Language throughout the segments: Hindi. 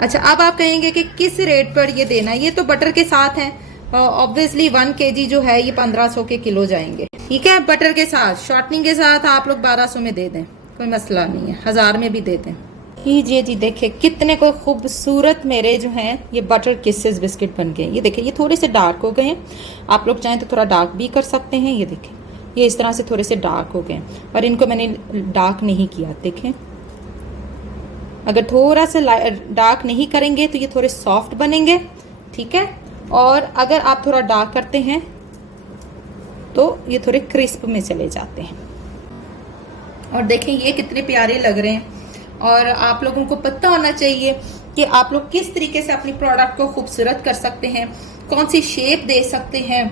अच्छा, अब आप कहेंगे कि किस रेट पर ये देना है। ये तो बटर के साथ है, ऑब्वियसली 1 kg जो है ये 1500 के किलो जाएंगे। ठीक है, बटर के साथ, शॉर्टनिंग के साथ आप लोग 1200 में दे दें, कोई मसला नहीं है, 1000 में भी दे दें। लीजिए जी, देखिए कितने को खूबसूरत मेरे जो हैं ये बटर किसेस बिस्किट बन गए। ये देखिए, ये थोड़े से डार्क हो गए हैं, आप लोग चाहें तो थोड़ा डार्क भी कर सकते हैं। ये देखिए, ये इस तरह से थोड़े से डार्क हो गए, और इनको मैंने डार्क नहीं किया। देखें, अगर थोड़ा सा डार्क नहीं करेंगे तो ये थोड़े सॉफ्ट बनेंगे। ठीक है, और अगर आप थोड़ा डार्क करते हैं तो ये थोड़े क्रिस्प में चले जाते हैं। और देखें ये कितने प्यारे लग रहे हैं। और आप लोगों को पता होना चाहिए कि आप लोग किस तरीके से अपनी प्रोडक्ट को खूबसूरत कर सकते हैं, कौन सी शेप दे सकते हैं।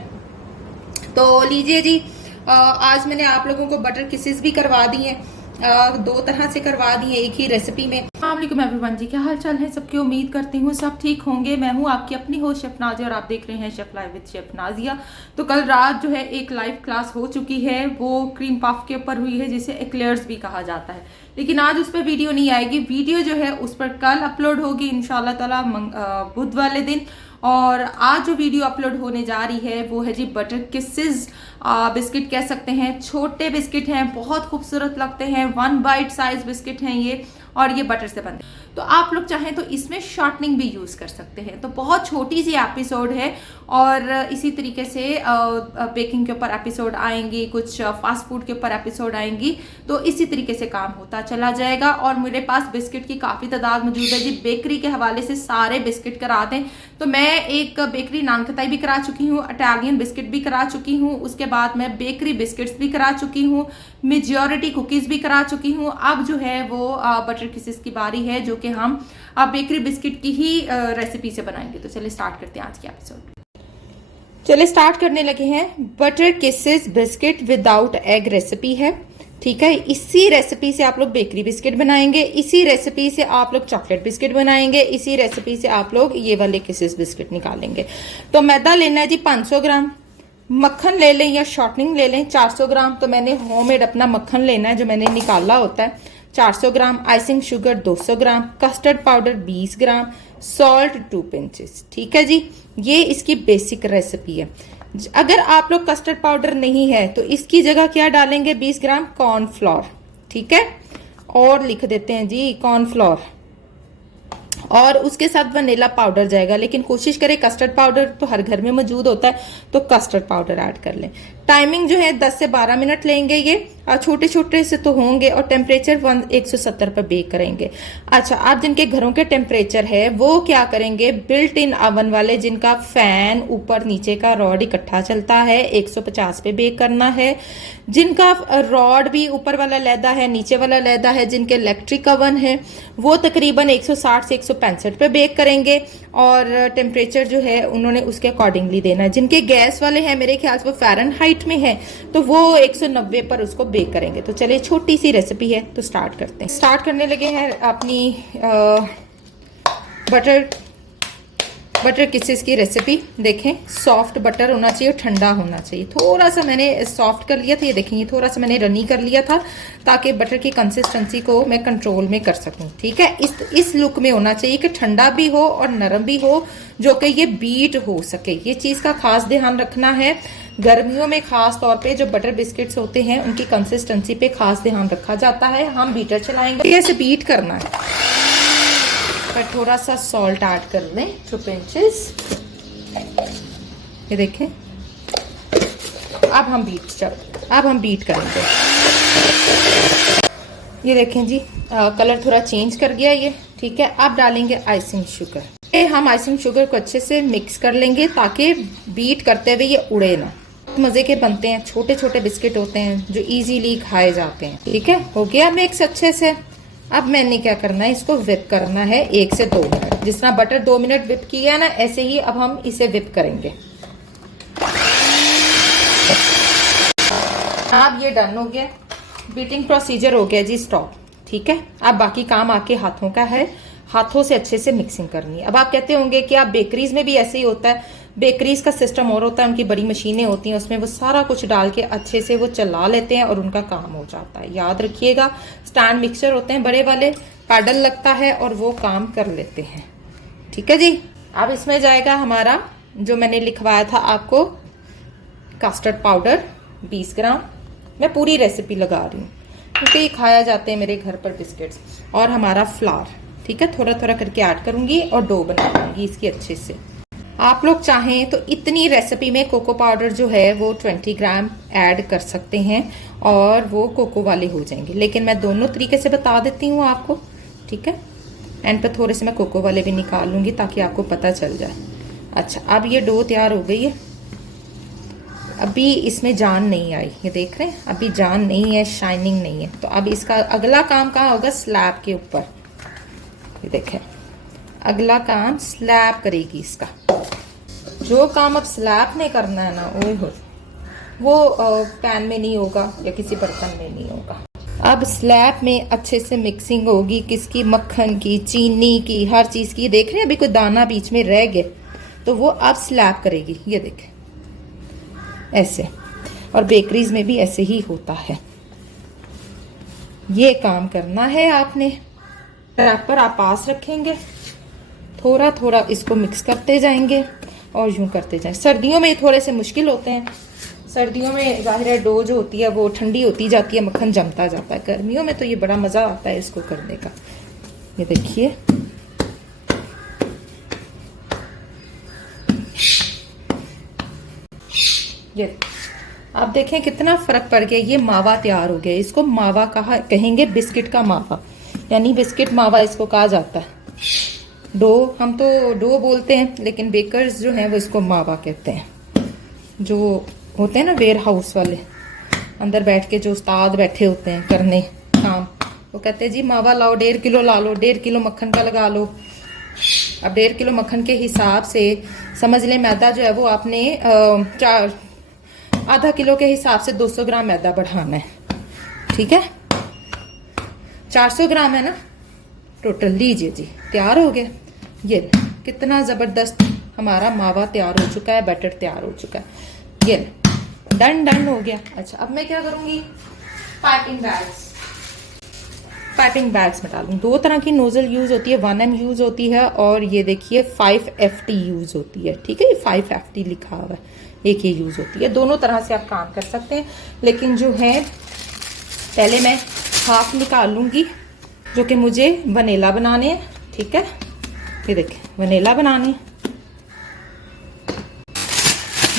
तो लीजिए जी, आज मैंने आप लोगों को बटर किसेस भी करवा दी हैं, 2 तरह से करवा दी है एक ही रेसिपी में। अस्सलाम एवरीवन जी, क्या हाल चाल है सबकी। उम्मीद करती हूँ सब ठीक होंगे। मैं हूँ आपकी अपनी होस्ट शेफ नाजिया और आप देख रहे हैं chef live with chef Nazia. तो कल रात जो है एक लाइव क्लास हो चुकी है, वो क्रीम पफ के ऊपर हुई है, जिसे एक्लेयर्स भी कहा जाता है। लेकिन आज उस पर वीडियो नहीं आएगी, वीडियो जो है उस पर कल अपलोड होगी इंशाल्लाह ताला बुध वाले दिन। और आज जो वीडियो अपलोड होने जा रही है वो है जी बटर किसेस बिस्किट कह सकते हैं। छोटे बिस्किट हैं, बहुत खूबसूरत लगते हैं, 1 बाइट साइज बिस्किट हैं ये, और ये बटर से बनते हैं। तो आप लोग चाहें तो इसमें शॉर्टनिंग भी यूज कर सकते हैं। तो बहुत छोटी सी एपिसोड है, और इसी तरीके से बेकिंग के ऊपर एपिसोड आएंगी, कुछ फास्ट फूड के ऊपर एपिसोड आएंगी। तो इसी तरीके से काम होता चला जाएगा। और मेरे पास बिस्किट की काफ़ी तादाद मौजूद है जी। बेकरी के हवाले से सारे बिस्किट करा दें, तो मैं एक बेकरी नानखताई भी करा चुकी हूँ, इटालियन बिस्किट भी करा चुकी हूँ, उसके बाद मैं बेकरी बिस्किट्स भी करा चुकी हूँ, मेजॉरिटी कुकीज़ भी करा चुकी हूँ। अब जो है वो बटर किसेस की बारी है, जो कि हम बेकरी बिस्किट की ही रेसिपी से बनाएंगे। तो चलिए स्टार्ट करते हैं आज की एपिसोड। चलिए स्टार्ट करने लगे हैं। Butter kisses biscuit without egg recipe है। ठीक है, इसी रेसिपी से आप लोग बेकरी बिस्किट बनाएंगे, इसी रेसिपी से आप लोग चॉकलेट बिस्किट बनाएंगे, इसी रेसिपी से आप लोग ये वाले किसेस बिस्किट निकालेंगे। तो मैदा लेना है जी 500 ग्राम, मक्खन ले लें या शॉर्टनिंग ले लें 400 ग्राम। तो मैंने होममेड अपना मक्खन लेना है जो मैंने निकाला होता है, 400 ग्राम। आइसिंग शुगर 200 ग्राम, कस्टर्ड पाउडर 20 ग्राम, सॉल्ट 2 पिंचेस। ठीक है जी, ये इसकी बेसिक रेसिपी है। अगर आप लोग कस्टर्ड पाउडर नहीं है तो इसकी जगह क्या डालेंगे, 20 ग्राम कॉर्नफ्लोर। ठीक है, और लिख देते हैं जी कॉर्नफ्लोर, और उसके साथ वनीला पाउडर जाएगा। लेकिन कोशिश करें, कस्टर्ड पाउडर तो हर घर में मौजूद होता है, तो कस्टर्ड पाउडर ऐड कर लें। टाइमिंग जो है 10 से 12 मिनट लेंगे ये, और छोटे छोटे से तो होंगे, और टेम्परेचर 170 पर बेक करेंगे। अच्छा, आप जिनके घरों के टेम्परेचर है वो क्या करेंगे, बिल्ट इन ओवन वाले, जिनका फैन ऊपर नीचे का रॉड इकट्ठा चलता है, 150 पे बेक करना है। जिनका रॉड भी ऊपर वाला लैदा है, नीचे वाला लैदा है, जिनके इलेक्ट्रिक ओवन है, वो तकरीबन 160 से 165 पे बेक करेंगे, और टेम्परेचर जो है उन्होंने उसके अकॉर्डिंगली देना है। जिनके गैस वाले हैं, मेरे ख्याल से वो फ़ारेनहाइट में है, तो वो 190 पर उसको बेक करेंगे। तो चलिए, छोटी सी रेसिपी है, तो स्टार्ट करते हैं। स्टार्ट करने लगे हैं अपनी बटर किसेस की रेसिपी। देखें, सॉफ्ट बटर होना चाहिए और ठंडा होना चाहिए। थोड़ा सा मैंने सॉफ्ट कर लिया था, ये देखें, ये थोड़ा सा मैंने रनी कर लिया था, ताकि बटर की कंसिस्टेंसी को मैं कंट्रोल में कर सकूं। ठीक है, इस लुक में होना चाहिए कि ठंडा भी हो और नरम भी हो, जो कि ये बीट हो सके। ये चीज़ का खास ध्यान रखना है। गर्मियों में खास तौर पे जो बटर बिस्किट्स होते हैं उनकी कंसिस्टेंसी पे खास ध्यान रखा जाता है। हम बीटर चलाएंगे, कैसे बीट करना है, पर थोड़ा सा सॉल्ट ऐड कर लें 2 पिंचेस। ये देखें, अब हम बीट करेंगे। ये देखें जी, कलर थोड़ा चेंज कर गया ये। ठीक है, अब डालेंगे आइसिंग शुगर। हम आइसिंग शुगर को अच्छे से मिक्स कर लेंगे, ताकि बीट करते हुए ये उड़े ना। मज़े के बनते हैं, छोटे छोटे बिस्किट होते हैं जो इजीली खाए जाते हैं। ठीक है, हो गया मिक्स अच्छे से। अब मैंने क्या करना है, इसको विप करना है 1 से 2 मिनट। जिस तरह बटर 2 मिनट विप किया है ना, ऐसे ही अब हम इसे विप करेंगे। अब ये डन हो गया, बीटिंग प्रोसीजर हो गया जी, स्टॉप। ठीक है, अब बाकी काम आपके हाथों का है, हाथों से अच्छे से मिक्सिंग करनी है। अब आप कहते होंगे कि आप बेकरीज में भी ऐसे ही होता है। बेकरीज का सिस्टम और होता है, उनकी बड़ी मशीनें होती हैं, उसमें वो सारा कुछ डाल के अच्छे से वो चला लेते हैं और उनका काम हो जाता है। याद रखिएगा, स्टैंड मिक्सचर होते हैं बड़े वाले, पैडल लगता है और वो काम कर लेते हैं। ठीक है जी। अब इसमें जाएगा हमारा जो मैंने लिखवाया था आपको कस्टर्ड पाउडर 20 ग्राम। मैं पूरी रेसिपी लगा रही हूँ क्योंकि ये खाया जाते हैं मेरे घर पर बिस्किट्स। और हमारा फ्लावर, ठीक है, थोड़ा थोड़ा करके ऐड करूंगी और डो बना लूंगी इसकी अच्छे से। आप लोग चाहें तो इतनी रेसिपी में कोको पाउडर जो है वो 20 ग्राम ऐड कर सकते हैं और वो कोको वाले हो जाएंगे, लेकिन मैं दोनों तरीके से बता देती हूँ आपको, ठीक है। एंड पे थोड़े से मैं कोको वाले भी निकाल लूंगी ताकि आपको पता चल जाए। अच्छा, अब ये डो तैयार हो गई है। अभी इसमें जान नहीं आई, ये देख रहे हैं, अभी जान नहीं है, शाइनिंग नहीं है। तो अब इसका अगला काम कहाँ होगा? स्लैब के ऊपर। ये देखें, अगला काम स्लैब करेगी इसका। जो काम अब स्लैब ने करना है ना, वो पैन में नहीं होगा या किसी बर्तन में नहीं होगा। अब स्लैब में अच्छे से मिक्सिंग होगी, किसकी? मक्खन की, चीनी की, हर चीज की। देख रहे हैं अभी कोई दाना बीच में रह गया तो वो अब स्लैब करेगी। ये देखें ऐसे, और बेकरीज में भी ऐसे ही होता है। ये काम करना है आपने। रैपर आप पास रखेंगे, थोड़ा थोड़ा इसको मिक्स करते जाएंगे और यूं करते जाएं। सर्दियों में थोड़े से मुश्किल होते हैं, सर्दियों में जाहिर है डो जो होती है वो ठंडी होती जाती है, मक्खन जमता जाता है। गर्मियों में तो ये बड़ा मजा आता है इसको करने का। ये देखिए, ये आप देखें कितना फर्क पड़ गया। ये मावा तैयार हो गया, इसको मावा कहेंगे, बिस्किट का मावा, यानी बिस्किट मावा इसको कहा जाता है। डो हम तो डो बोलते हैं, लेकिन बेकर्स जो हैं वो इसको मावा कहते हैं। जो होते हैं ना वेयर हाउस वाले, अंदर बैठ के जो उस्ताद बैठे होते हैं करने काम, वो कहते हैं जी मावा लाओ, 1.5 किलो ला लो, 1.5 किलो मक्खन का लगा लो। अब 1.5 किलो मक्खन के हिसाब से समझ लें मैदा जो है वो आपने आधा किलो के हिसाब से 200 ग्राम मैदा बढ़ाना है, ठीक है। 400 ग्राम है ना टोटल। लीजिए जी, तैयार हो गया। ये कितना जबरदस्त हमारा मावा तैयार हो चुका है, बैटर तैयार हो चुका है। ये डन हो गया। अच्छा, अब मैं क्या करूंगी? पाइपिंग बैग्स में डालूंगी। 2 तरह की नोजल यूज होती है, 1M यूज होती है और ये देखिए 5FT यूज होती है, ठीक है। ये 5FT लिखा हुआ है, एक ही यूज होती है। दोनों तरह से आप काम कर सकते हैं, लेकिन जो है पहले मैं हाफ निकाल लूंगी जो कि मुझे वनीला बनाने हैं, ठीक है। ये देखें, वनीला बनाने,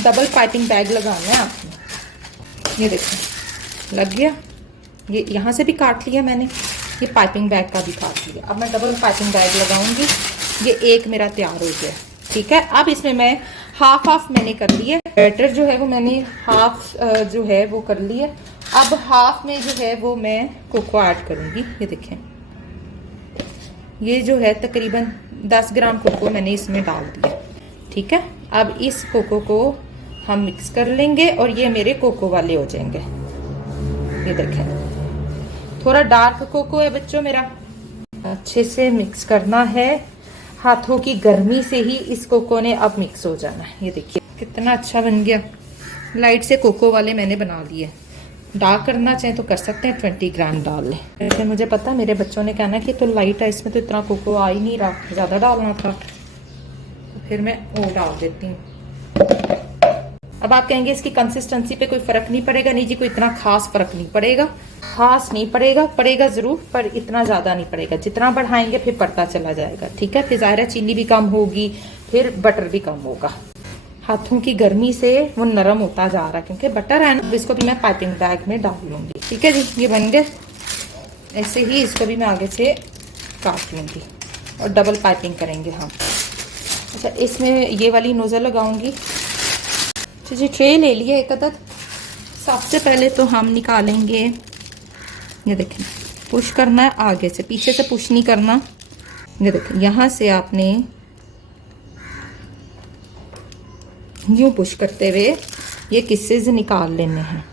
डबल पाइपिंग बैग लगाना है आपने। ये देखें लग गया। ये यहाँ से भी काट लिया मैंने, ये पाइपिंग बैग का भी काट लिया। अब मैं डबल पाइपिंग बैग लगाऊंगी। ये एक मेरा तैयार हो गया, ठीक है। अब इसमें मैं हाफ मैंने कर लिया। बैटर जो है वो मैंने हाफ जो है वो कर लिया। अब हाफ में जो है वो मैं कोको ऐड करूंगी। ये देखें, ये जो है तकरीबन 10 ग्राम कोको मैंने इसमें डाल दिया, ठीक है। अब इस कोको को हम मिक्स कर लेंगे और ये मेरे कोको वाले हो जाएंगे। ये देखें, थोड़ा डार्क कोको है बच्चों मेरा। अच्छे से मिक्स करना है, हाथों की गर्मी से ही इस कोको ने अब मिक्स हो जाना है। ये देखिए कितना अच्छा बन गया। लाइट से कोको वाले मैंने बना लिए। डार्क करना चाहें तो कर सकते हैं, 20 ग्राम डाल लें। लेकिन मुझे पता मेरे बच्चों ने कहना कि तो लाइट है, इसमें तो इतना कोको आ ही नहीं रहा, ज़्यादा डालना था, तो फिर मैं वो डाल देती हूँ। अब आप कहेंगे इसकी कंसिस्टेंसी पे कोई फ़र्क नहीं पड़ेगा। नहीं जी, कोई इतना खास फ़र्क नहीं पड़ेगा, खास नहीं पड़ेगा, पड़ेगा ज़रूर पर इतना ज़्यादा नहीं पड़ेगा। जितना बढ़ाएंगे फिर पड़ता चला जाएगा, ठीक है। फिर ज़ाहिर है चीनी भी कम होगी, फिर बटर भी कम होगा। हाथों की गर्मी से वो नरम होता जा रहा है क्योंकि बटर है ना। इसको भी मैं पाइपिंग बैग में डाल लूँगी, ठीक है जी। ये बन गए। ऐसे ही इसको भी मैं आगे से काट लूँगी और डबल पाइपिंग करेंगे हम। अच्छा, इसमें ये वाली नोज़ल लगाऊंगी। अच्छा जी, ट्रे ले लिया एक अदद। सबसे पहले तो हम निकालेंगे, ये देखें, पुश करना है आगे से, पीछे से पुश नहीं करना। ये देखें, यहाँ से आपने यूं पुश करते हुए ये किसेस निकाल लेने हैं,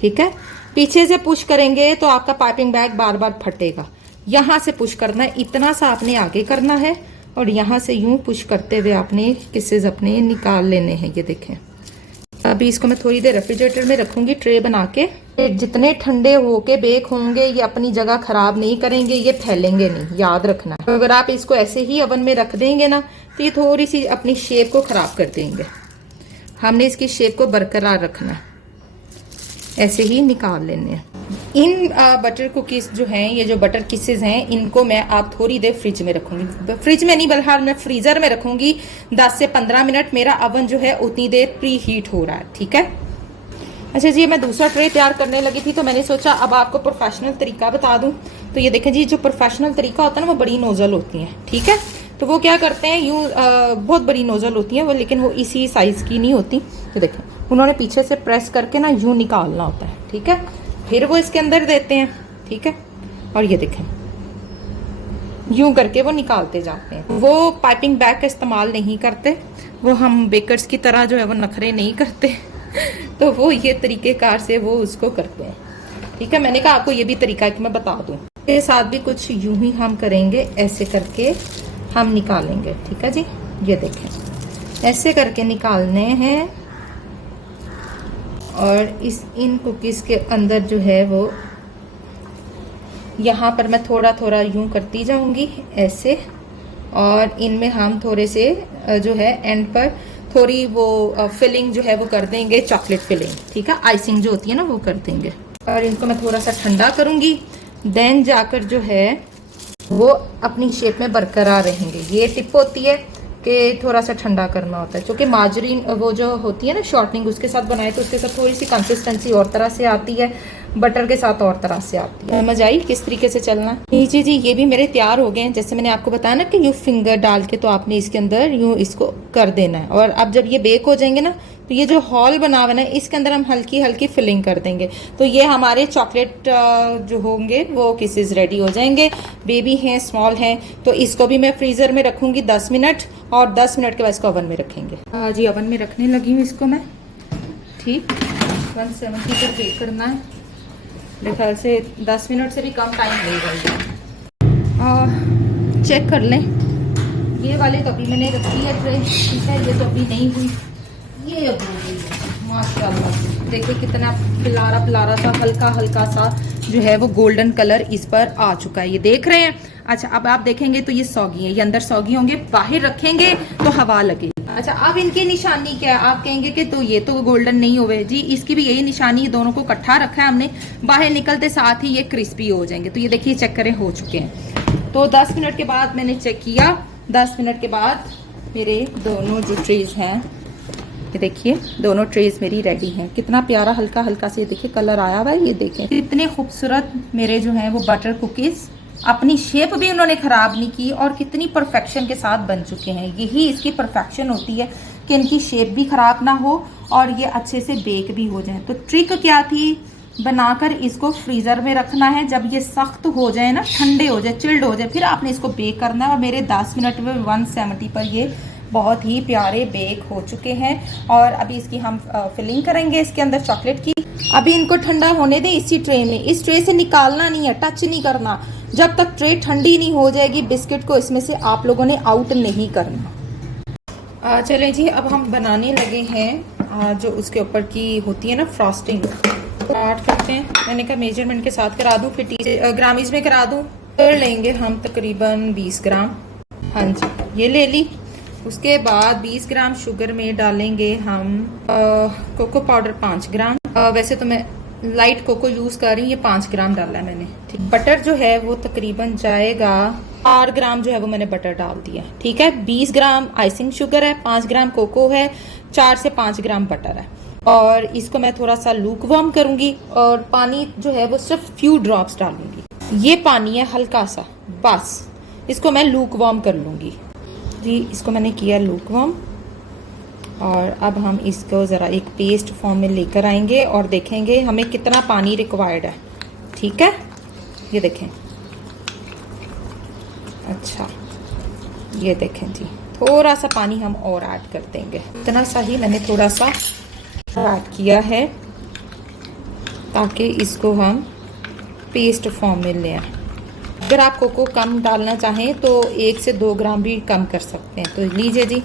ठीक है। पीछे से पुश करेंगे तो आपका पाइपिंग बैग बार बार फटेगा। यहाँ से पुश करना है, इतना सा आपने आगे करना है और यहाँ से यूं पुश करते हुए आपने किसेस अपने निकाल लेने हैं। ये देखें, अभी इसको मैं थोड़ी देर रेफ्रिजरेटर में रखूंगी ट्रे बना के। जितने ठंडे होके बेक होंगे ये अपनी जगह खराब नहीं करेंगे, ये फैलेंगे नहीं, याद रखना। तो अगर आप इसको ऐसे ही ओवन में रख देंगे ना तो ये थोड़ी सी अपनी शेप को खराब कर देंगे। हमने इसकी शेप को बरकरार रखना है, ऐसे ही निकाल लेने हैं। इन बटर कुकीज जो हैं, ये जो बटर किसेज हैं, इनको मैं आप थोड़ी देर फ्रिज में रखूंगी। फ्रिज में नहीं बल्कि मैं फ्रीजर में रखूंगी 10 से 15 मिनट। मेरा ओवन जो है उतनी देर प्री हीट हो रहा है, ठीक है। अच्छा जी, मैं दूसरा ट्रे तैयार करने लगी थी तो मैंने सोचा अब आपको प्रोफेशनल तरीका बता दूं। तो ये देखें जी, जो प्रोफेशनल तरीका होता है ना वो बड़ी नोजल होती हैं, ठीक है। तो वो क्या करते हैं, यूं बहुत बड़ी नोजल होती है वो, लेकिन वो इसी साइज की नहीं होती। ये देखें, उन्होंने पीछे से प्रेस करके ना यूं निकालना होता है, ठीक है। फिर वो इसके अंदर देते हैं, ठीक है। और ये देखें यूं करके वो निकालते जाते हैं। वो पाइपिंग बैग का इस्तेमाल नहीं करते, वो हम बेकर्स की तरह जो है वो नखरे नहीं करते तो वो ये तरीकेकार से वो उसको करते हैं, ठीक है। मैंने कहा आपको ये भी तरीका है कि मैं बता दूं। इसके साथ भी कुछ यूं ही हम करेंगे, ऐसे करके हम निकालेंगे, ठीक है जी। ये देखें ऐसे करके निकालने हैं और इन कुकीज़ के अंदर जो है वो यहाँ पर मैं थोड़ा थोड़ा यूं करती जाऊंगी ऐसे, और इनमें हम थोड़े से जो है एंड पर थोड़ी वो फिलिंग जो है वो कर देंगे, चॉकलेट फिलिंग, ठीक है। आइसिंग जो होती है ना वो कर देंगे। और इनको मैं थोड़ा सा ठंडा करूंगी, देन जाकर जो है वो अपनी शेप में बरकरार रहेंगे। ये टिप होती है कि थोड़ा सा ठंडा करना होता है, क्योंकि मार्जरीन वो जो होती है ना शॉर्टनिंग, उसके साथ बनाए तो उसके साथ थोड़ी सी कंसिस्टेंसी और तरह से आती है, बटर के साथ और तरह से आती है। समझ आई किस तरीके से चलना है। जी जी, ये भी मेरे तैयार हो गए हैं। जैसे मैंने आपको बताया ना कि यूँ फिंगर डाल के तो आपने इसके अंदर यूँ इसको कर देना है। और अब जब ये बेक हो जाएंगे ना तो ये जो हॉल बना हुआ है इसके अंदर हम हल्की हल्की फिलिंग कर देंगे, तो ये हमारे चॉकलेट जो होंगे वो किसेस रेडी हो जाएंगे। बेबी हैं, स्मॉल हैं, तो इसको भी मैं फ्रीज़र में रखूँगी 10 मिनट, और 10 मिनट के बाद इसको ओवन में रखेंगे। जी ओवन में रखने लगी हूँ इसको मैं, ठीक। 170 पर बेक करना है, मेरे ख्याल से 10 मिनट से भी कम टाइम लगेगा। चेक कर लें, ये वाले तो अभी मैंने रखी है ट्रे, ठीक है। ये तो अभी नहीं हुई, ये अब हो गई है माशाल्लाह। देखिए कितना पिलारा पिलारा सा हल्का हल्का सा जो है वो गोल्डन कलर इस पर आ चुका है, ये देख रहे हैं। अच्छा अब आप देखेंगे तो ये सौगी है, ये अंदर सौगी होंगे, बाहर रखेंगे तो हवा लगेगी। अच्छा अब इनकी निशानी क्या है, आप कहेंगे कि तो ये तो गोल्डन नहीं हुए। जी इसकी भी यही निशानी है, दोनों को इकट्ठा रखा है हमने, बाहर निकलते साथ ही ये क्रिस्पी हो जाएंगे। तो ये देखिए चेक करें हो चुके हैं। तो 10 मिनट के बाद मैंने चेक किया, 10 मिनट के बाद मेरे दोनों जो ट्रेज हैं, ये देखिए दोनों ट्रेज मेरी रेडी हैं। कितना प्यारा हल्का हल्का से देखिए कलर आया हुआ है, ये देखें कितने खूबसूरत मेरे जो हैं वो बटर कुकीज। अपनी शेप भी उन्होंने ख़राब नहीं की और कितनी परफेक्शन के साथ बन चुके हैं। यही इसकी परफेक्शन होती है कि इनकी शेप भी ख़राब ना हो और ये अच्छे से बेक भी हो जाए। तो ट्रिक क्या थी, बनाकर इसको फ्रीज़र में रखना है, जब ये सख्त हो जाए ना, ठंडे हो जाए, चिल्ड हो जाए, फिर आपने इसको बेक करना है। और मेरे 10 मिनट में 170 पर ये बहुत ही प्यारे बेक हो चुके हैं। और अभी इसकी हम फिलिंग करेंगे इसके अंदर चॉकलेट की। अभी इनको ठंडा होने दें इसी ट्रे में, इस ट्रे से निकालना नहीं है, टच नहीं करना। जब तक ट्रे ठंडी नहीं हो जाएगी बिस्किट को इसमें से आप लोगों ने आउट नहीं करना। चलें जी, अब हम बनाने लगे हैं जो उसके ऊपर की होती है ना फ्रॉस्टिंग, स्टार्ट करते हैं। मैंने कहा मेजरमेंट के साथ करा दूं, फिर ग्रामीज में करा दूं। कर लेंगे हम तकरीबन 20 ग्राम, हाँ जी ये ले ली। उसके बाद 20 ग्राम शुगर में डालेंगे हम कोको पाउडर 5 ग्राम। वैसे तो मैं लाइट कोको यूज़ कर रही हूँ, ये 5 ग्राम डाला है मैंने, ठीक। बटर जो है वो तकरीबन जाएगा 4 ग्राम जो है वो मैंने बटर डाल दिया, ठीक है। 20 ग्राम आइसिंग शुगर है, 5 ग्राम कोको है, 4 से 5 ग्राम बटर है। और इसको मैं थोड़ा सा लूक वार्म करूँगी और पानी जो है वो सिर्फ फ्यू ड्रॉप्स डालूंगी। ये पानी है हल्का सा, बस इसको मैं लूक वार्म कर लूँगी जी। इसको मैंने किया लूक वार्म और अब हम इसको ज़रा एक पेस्ट फॉर्म में लेकर आएंगे और देखेंगे हमें कितना पानी रिक्वायर्ड है, ठीक है। ये देखें, अच्छा ये देखें जी, थोड़ा सा पानी हम और ऐड कर देंगे। इतना सा ही मैंने थोड़ा सा ऐड किया है ताकि इसको हम पेस्ट फॉर्म में ले आए। अगर आप कोको कम डालना चाहें तो 1 से 2 ग्राम भी कम कर सकते हैं। तो लीजिए जी,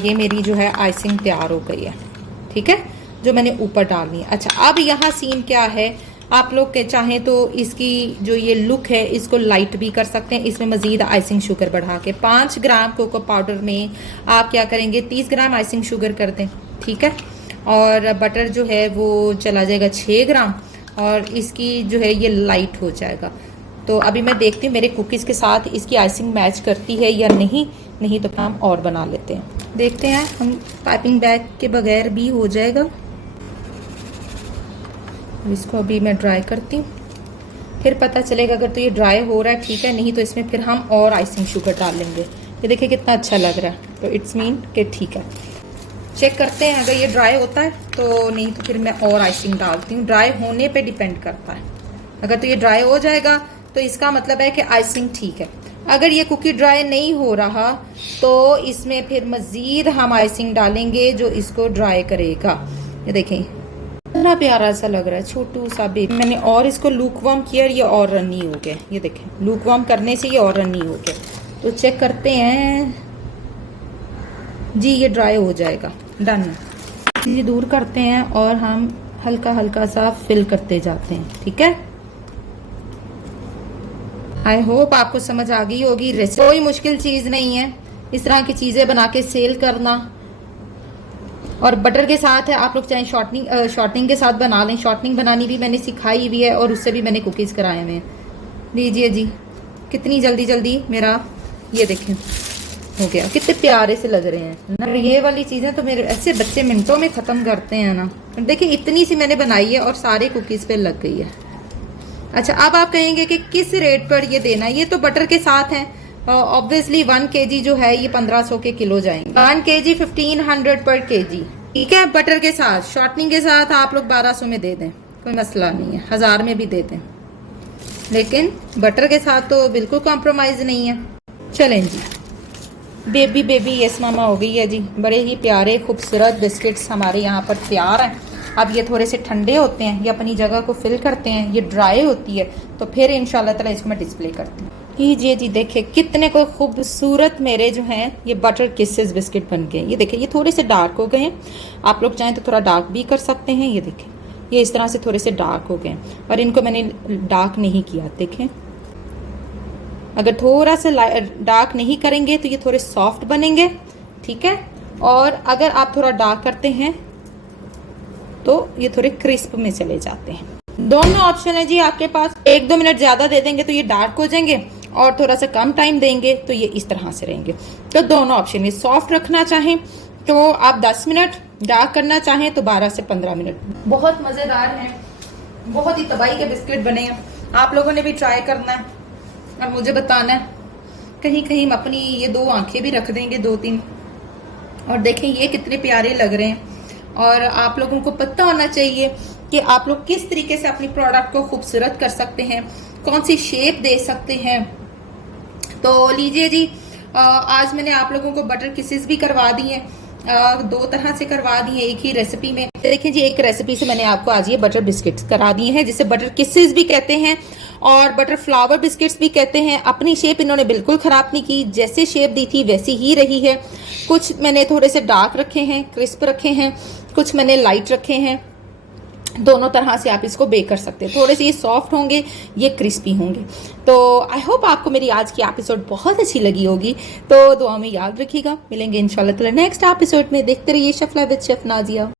ये मेरी जो है आइसिंग तैयार हो गई है, ठीक है। जो मैंने ऊपर डालनी है। अच्छा, अब यहाँ सीन क्या है, आप लोग के चाहें तो इसकी जो ये लुक है इसको लाइट भी कर सकते हैं, इसमें मज़ीद आइसिंग शुगर बढ़ा के 5 ग्राम कोको पाउडर में आप क्या करेंगे 30 ग्राम आइसिंग शुगर कर दें, ठीक है। और बटर जो है वो चला जाएगा 6 ग्राम और इसकी जो है ये लाइट हो जाएगा। तो अभी मैं देखती हूँ मेरे कुकीज़ के साथ इसकी आइसिंग मैच करती है या नहीं तो हम और बना लेते हैं, देखते हैं। हम पाइपिंग बैग के बगैर भी हो जाएगा। इसको अभी मैं ड्राई करती हूँ, फिर पता चलेगा अगर तो ये ड्राई हो रहा है ठीक है, नहीं तो इसमें फिर हम और आइसिंग शुगर डाल लेंगे। ये देखिए कितना अच्छा लग रहा है, तो इट्स मीन कि ठीक है। चेक करते हैं अगर ये ड्राई होता है तो, नहीं तो फिर मैं और आइसिंग डालती हूँ। ड्राई होने पे डिपेंड करता है, अगर तो ये ड्राई हो जाएगा तो इसका मतलब है कि आइसिंग ठीक है। अगर ये कुकी ड्राई नहीं हो रहा तो इसमें फिर मज़ीद हम आइसिंग डालेंगे जो इसको ड्राई करेगा। ये देखें इतना प्यारा सा लग रहा है, छोटू सा बेबी। मैंने और इसको लूक वार्म किया, ये और रनी हो गया। ये देखें लूक वार्म करने से ये और रनी हो गया। तो चेक करते हैं जी, ये ड्राई हो जाएगा, डन। ये दूर करते हैं और हम हल्का हल्का सा फिल करते जाते हैं, ठीक है। आई होप आपको समझ आ गई होगी। रेसिपी कोई मुश्किल चीज़ नहीं है, इस तरह की चीज़ें बना के सेल करना। और बटर के साथ है, आप लोग चाहे शॉर्टनिंग के साथ बना लें। शॉर्टनिंग बनानी भी मैंने सिखाई हुई है और उससे भी मैंने कुकीज़ कराए हुए हैं। लीजिए जी, कितनी जल्दी मेरा ये देखें हो गया, कितने प्यारे से लग रहे हैं ना। ये वाली चीज़ें तो मेरे ऐसे बच्चे मिनटों में ख़त्म करते हैं ना। देखिए इतनी सी मैंने बनाई है और सारे कुकीज़ पे लग गई है। अच्छा, अब आप कहेंगे कि किस रेट पर ये देना है। ये तो बटर के साथ है, ऑब्वियसली 1 kg जो है ये 1500 के किलो जाएंगे। 1 kg 1500 पर kg, ठीक है। बटर के साथ, शॉर्टनिंग के साथ आप लोग 1200 में दे दें, कोई मसला नहीं है, 1000 में भी दे दें, लेकिन बटर के साथ तो बिल्कुल कॉम्प्रोमाइज नहीं है। चलें जी, बेबी यस मामा हो गई है जी। बड़े ही प्यारे खूबसूरत बिस्किट्स हमारे यहाँ पर तैयार हैं। अब ये थोड़े से ठंडे होते हैं, ये अपनी जगह को फिल करते हैं, ये ड्राई होती है तो फिर इंशाल्लाह ताला इसको मैं डिस्प्ले करती हूँ। लीजिए जी, देखिए कितने को खूबसूरत मेरे जो हैं ये बटर किसेस बिस्किट बन गए। ये देखिए ये थोड़े से डार्क हो गए हैं, आप लोग चाहें तो थोड़ा डार्क भी कर सकते हैं। ये देखें ये इस तरह से थोड़े से डार्क हो गए हैं और इनको मैंने डार्क नहीं किया। देखें अगर थोड़ा सा डार्क नहीं करेंगे तो ये थोड़े सॉफ्ट बनेंगे, ठीक है। और अगर आप थोड़ा डार्क करते हैं तो ये थोड़े क्रिस्प में चले जाते हैं। दोनों ऑप्शन है जी आपके पास। 1-2 मिनट ज्यादा दे देंगे तो ये डार्क हो जाएंगे और थोड़ा सा कम टाइम देंगे तो ये इस तरह से रहेंगे। तो दोनों ऑप्शन है, सॉफ्ट रखना चाहें तो आप 10 मिनट, डार्क करना चाहें तो 12 से 15 मिनट। बहुत मजेदार हैं, बहुत ही तबाही के बिस्किट बने हैं। आप लोगों ने भी ट्राई करना है और मुझे बताना है। कहीं अपनी ये 2 आंखें भी रख देंगे, 2-3। और देखें ये कितने प्यारे लग रहे हैं। और आप लोगों को पता होना चाहिए कि आप लोग किस तरीके से अपनी प्रोडक्ट को खूबसूरत कर सकते हैं, कौन सी शेप दे सकते हैं। तो लीजिए जी, आज मैंने आप लोगों को बटर किसेस भी करवा दी हैं, 2 तरह से करवा दी है एक ही रेसिपी में। देखिए जी, एक रेसिपी से मैंने आपको आज ये बटर बिस्किट्स करा दिए हैं, जिसे बटर किसेस भी कहते हैं और बटर फ्लावर बिस्किट्स भी कहते हैं। अपनी शेप इन्होंने बिल्कुल खराब नहीं की, जैसे शेप दी थी वैसी ही रही है। कुछ मैंने थोड़े से डार्क रखे हैं, क्रिस्प रखे हैं, कुछ मैंने लाइट रखे हैं। दोनों तरह से आप इसको बेक कर सकते हैं। थोड़े से ये सॉफ्ट होंगे, ये क्रिस्पी होंगे। तो आई होप आपको मेरी आज की एपिसोड बहुत अच्छी लगी होगी। तो दुआ में याद रखिएगा, मिलेंगे इंशाल्लाह नेक्स्ट एपिसोड में। देखते रहिए chef live with chef Nazia.